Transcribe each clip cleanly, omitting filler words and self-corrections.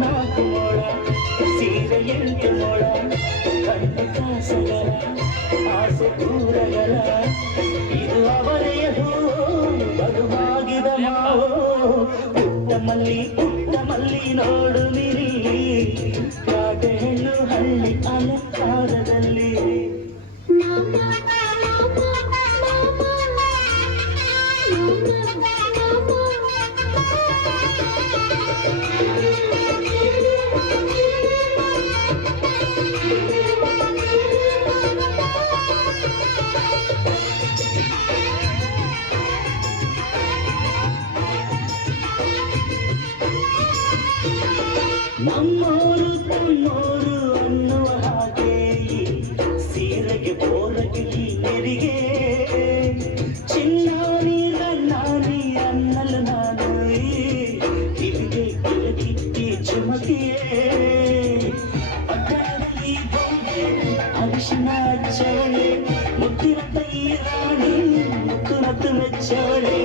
ನಾಲ್ಕು ಮೊಳ ಸೀರೆ 8 ಮೊಳ ಕಣ್ಣು ಕಾಸಗಲ ಆಸೆ ದೂರಗಲ ಇದು ಅವಳೆಯ ಹೂ ಬಲುವಾಗಿದ ಮಾವು ಪುಟ್ಟ ಮಲ್ಲಿ ನೋಡು ನಿಲ್ಲಿ ಕಾಟೆ ಹೆಣ್ಣು ಹಳ್ಳಿ ಅಲಂಕಾರದಲ್ಲಿ ನಮ್ಮೋರು ತಮ್ಮೋರು ಅನ್ನುವ ಹಾಗೆ ಸೀರೆಗೆ ಬೋರಗೆ ನೆರಿಗೆ ಚಿನ್ನಾನಿ ನನ್ನಾನಿ ಅನ್ನಲು ನಾನು ಕಿವಿಗೆ ಕಿಲಕಿತ್ತಿ ಚುಮಕಿಯೇ ಪಟ್ಟಣದಲ್ಲಿ ಗೊಂಬೆ ಅರಿಶಿನ ಹಚ್ಚವಳೆ ಮುತ್ತಿನ ಕೈ ರಾಣಿ ಮುತ್ತು ಮೆಚ್ಚವಳೆ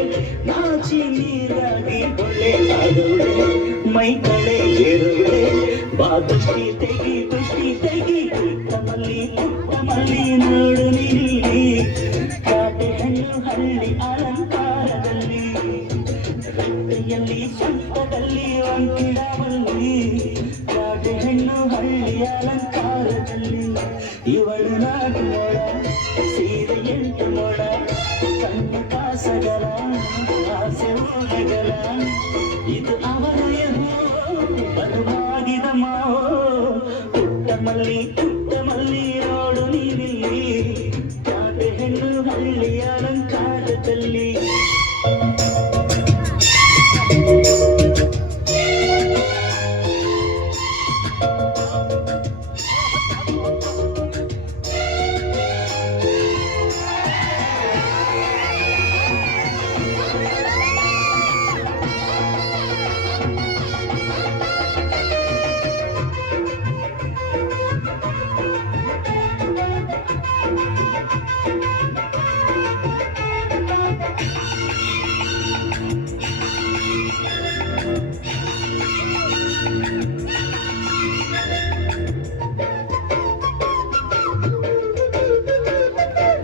ನಾಚಿ ನೀರಾಗಿ ಹೊಳೆ ಆದವಳೆ ಮೈ ಕಳೆ ಏರುವಳೆ ಬಾ ದೃಷ್ಟಿ ತೆಗಿ ಪುಟ್ಟ ಮಲ್ಲಿ ನೋಡು ನಿಲ್ಲಿ ಕಾಟೆ ಹೆಣ್ಣು ಹಳ್ಳಿ ಅಲಂಕಾರದಲ್ಲಿ ರಟ್ಟೆಯಲ್ಲಿ ಸುತ್ತದಲ್ಲಿ ಒಂಟಿಡವಲ್ಲಿ ಕಾಟೆ ಹೆಣ್ಣು ಹಳ್ಳಿ ಅಲಂಕಾರದಲ್ಲಿ ಇವಳು 4 ಮೊಳ ಸೀರೆ 8 ಮೊಳ ಕಣ್ಣು ಕಾಸಗಲ ಆಸೆ ಊರಗಲ ಇದು ಅವಳೆಯ ಬಲವಾಗಿದ ಮಾವು ಪುಟ್ಟ ಮಲ್ಲಿ ನೋಡು ನೀನಿಲ್ಲಿ ಕಾಟೆ ಹೆಣ್ಣು ಹಳ್ಳಿ ಅಲಂಕಾರದಲ್ಲಿ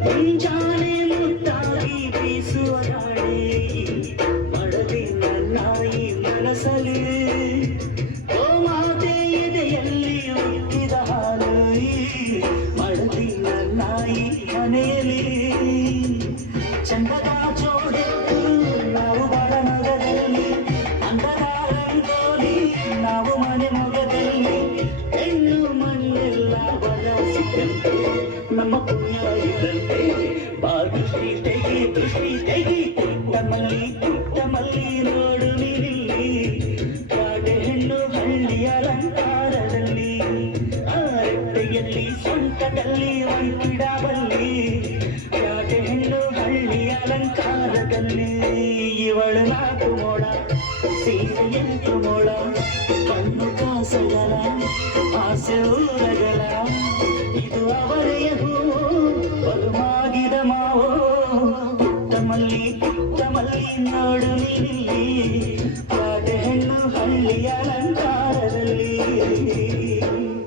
ಮುಂಜಾನೆ ಮುದ್ದಾಗಿ ಬೀಸುವ ಗಾಳಿ ಮಡದಿ ನನ್ನಾಯಿ ಮನಸಲಿ ಗೋಮಾತೆ ಎದೆಯಲ್ಲಿ ಹುಟ್ಟಿದ ಹಾಲು ಮಡದಿ ನನ್ನಾಯಿ ಮನೆಯಲ್ಲಿ ಚಂದದ ಜೋಡೆತ್ತು ನಾವು ಬಡ ಮಗದಲ್ಲಿ ಅಂದದ ರಂಗೋಲಿ ನಾವು ಮನೆ ಮೊಗದಲ್ಲಿ ಹೆಣ್ಣು ಮಣ್ಣೆಲ್ಲ ಬರಸಿದಂತೆ ನಮ್ಮ ಪುಣ್ಯ ಇದ್ದಂತೆ ಬಾ ದೃಷ್ಟಿ ತೆಗಿ ಪುಟ್ಟ ಮಲ್ಲಿ ನೋಡು ನಿಲ್ಲಿ ಕಾಟೆ ಹೆಣ್ಣು ಹಳ್ಳಿ ಅಲಂಕಾರದಲ್ಲಿ ರಟ್ಟೆಯಲ್ಲಿ ಸೊಂಟದಲ್ಲಿ ಒಂಟಿಡವಲ್ಲಿ ಕಾಟೆ ಹೆಣ್ಣು ಹಳ್ಳಿ ಅಲಂಕಾರದಲ್ಲಿ ಇವಳು 4 ಮೊಳ ಸೀರೆ 8 ಮೊಳ ಕಣ್ಣು ಕಾಸಗಲ ಆಸೆ ಊರಗಲ ಇದು ಅವಳೆಯ ಹೂ ಬಲುವಾಗಿದ ಮಾವು ಪುಟ್ಟ ಮಲ್ಲಿ ನೋಡು ನಿಲ್ಲಿ ಕಾಟೆ ಹೆಣ್ಣು ಹಳ್ಳಿ ಅಲಂಕಾರ